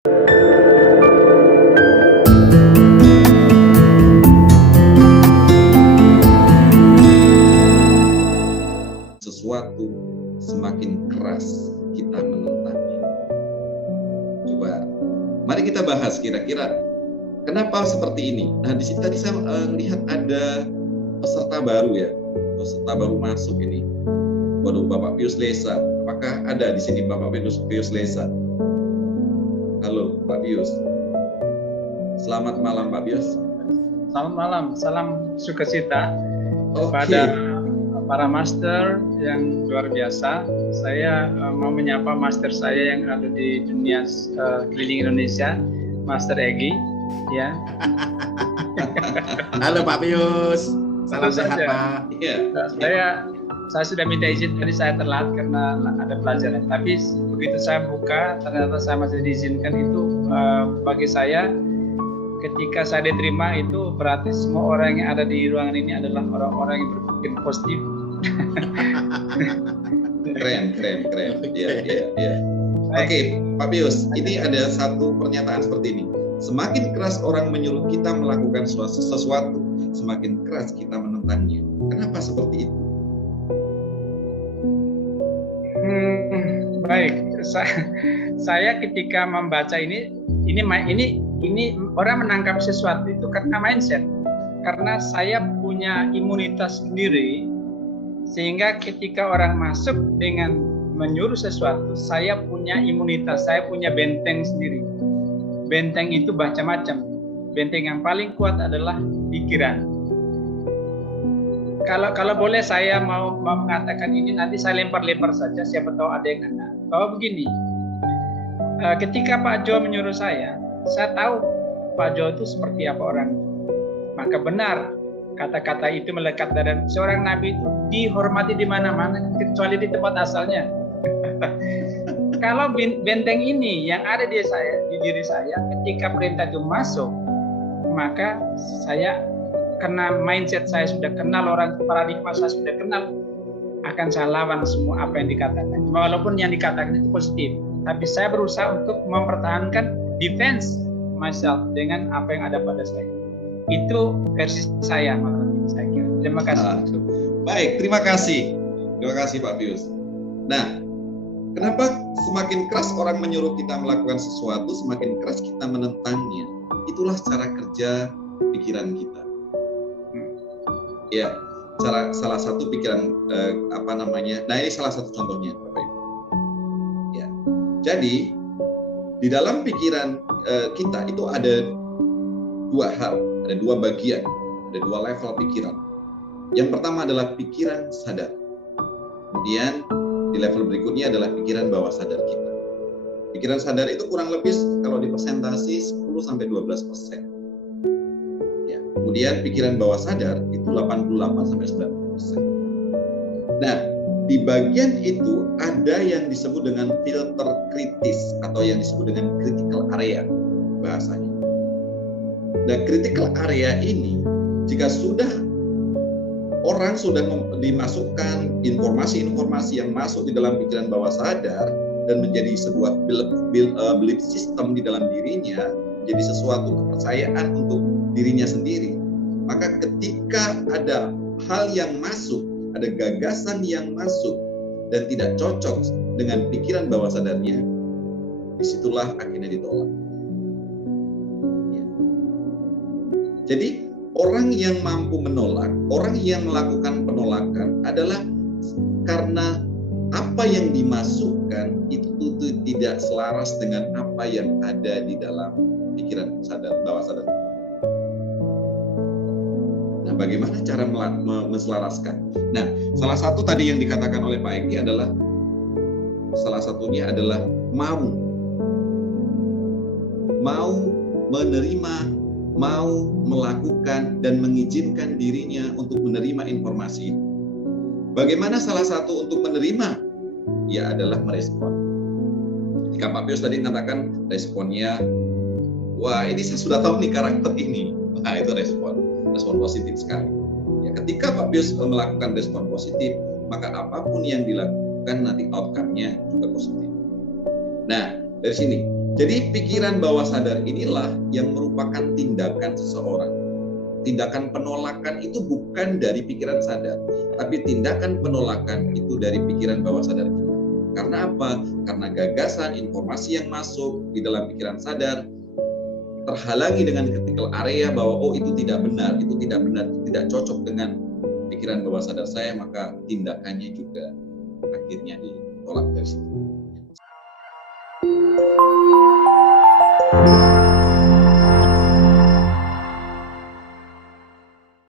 Sesuatu semakin keras kita menentangnya. Coba, mari kita bahas kira-kira kenapa seperti ini. Nah, di sini tadi saya lihat ada peserta baru ya, peserta baru masuk ini. Waduh, Bapak Pius Lesa. Apakah ada di sini Bapak Pius Lesa? Halo, Pak Pius. Selamat malam, Pak Pius. Selamat malam, salam sukacita kepada para master yang luar biasa. Saya mau menyapa master saya yang ada di dunia keliling Indonesia, Master Egi. Ya. Halo Pak Pius, salam sehat Pak. Saya sudah minta izin, tadi saya telat karena ada pelajaran. Tapi begitu saya buka, ternyata saya masih diizinkan. Itu bagi saya, ketika saya diterima itu berarti semua orang yang ada di ruangan ini adalah orang-orang yang berpikir positif. Keren. Ya. Oke, Pak Pius, ini ada satu pernyataan seperti ini. Semakin keras orang menyuruh kita melakukan sesuatu, semakin keras kita menentangnya. Kenapa seperti itu? Baik, saya ketika membaca ini orang menangkap sesuatu itu karena mindset, karena saya punya imunitas sendiri, sehingga ketika orang masuk dengan menyuruh sesuatu, saya punya imunitas, saya punya benteng sendiri. Benteng itu macam-macam. Benteng yang paling kuat adalah pikiran. Kalau boleh saya mau mengatakan ini, nanti saya lempar-lempar saja, siapa tahu ada yang kena. Bahwa begini, ketika Pak Jo menyuruh saya tahu Pak Jo itu seperti apa orang. Maka benar kata-kata itu melekat dalam seorang nabi itu dihormati di mana-mana kecuali di tempat asalnya. Kalau benteng ini yang ada di diri saya, ketika perintah itu masuk, maka saya, karena mindset saya sudah kenal orang, paradigma saya sudah kenal, akan saya lawan semua apa yang dikatakan. Walaupun yang dikatakan itu positif, tapi saya berusaha untuk mempertahankan defense myself dengan apa yang ada pada saya. Itu versi saya malam ini, saya kira. Terima kasih. Baik, terima kasih Pak Pius. Nah, kenapa semakin keras orang menyuruh kita melakukan sesuatu, semakin keras kita menentangnya? Itulah cara kerja pikiran kita. Ya, salah satu pikiran Nah, ini salah satu contohnya, Bapak Ibu. Ya. Jadi di dalam pikiran kita itu ada dua hal, ada dua bagian, ada dua level pikiran. Yang pertama adalah pikiran sadar. Kemudian di level berikutnya adalah pikiran bawah sadar kita. Pikiran sadar itu kurang lebih kalau dipersentasi 10-12%. Ya. Kemudian pikiran bawah sadar itu 88-90%. Nah, di bagian itu ada yang disebut dengan filter kritis atau yang disebut dengan critical area bahasanya. Nah, critical area ini jika orang sudah dimasukkan informasi-informasi yang masuk di dalam pikiran bawah sadar dan menjadi sebuah belief system di dalam dirinya, menjadi sesuatu kepercayaan untuk dirinya sendiri. Maka ketika ada hal yang masuk, ada gagasan yang masuk dan tidak cocok dengan pikiran bawah sadarnya, disitulah akhirnya ditolak. Ya. Jadi orang yang mampu menolak, orang yang melakukan penolakan adalah karena apa yang dimasukkan itu tidak selaras dengan apa yang ada di dalam pikiran bawah sadar. Nah, bagaimana cara menselaraskan? Nah, salah satu tadi yang dikatakan oleh Pak Eki adalah salah satunya adalah mau menerima, mau melakukan dan mengizinkan dirinya untuk menerima informasi itu. Bagaimana salah satu untuk menerima? Ya adalah merespon. Jika Pak Pius tadi mengatakan responnya, wah ini saya sudah tahu nih karakter ini. Nah, itu respon positif sekali. Ya, ketika Pak Pius melakukan respon positif, maka apapun yang dilakukan nanti outcome-nya juga positif. Nah, dari sini Jadi pikiran bawah sadar inilah yang merupakan tindakan seseorang. Tindakan penolakan itu bukan dari pikiran sadar, tapi tindakan penolakan itu dari pikiran bawah sadar kita. Karena apa? Karena gagasan, informasi yang masuk di dalam pikiran sadar terhalangi dengan critical area bahwa oh itu tidak benar, itu tidak cocok dengan pikiran bawah sadar saya, maka tindakannya juga akhirnya ditolak dari situ.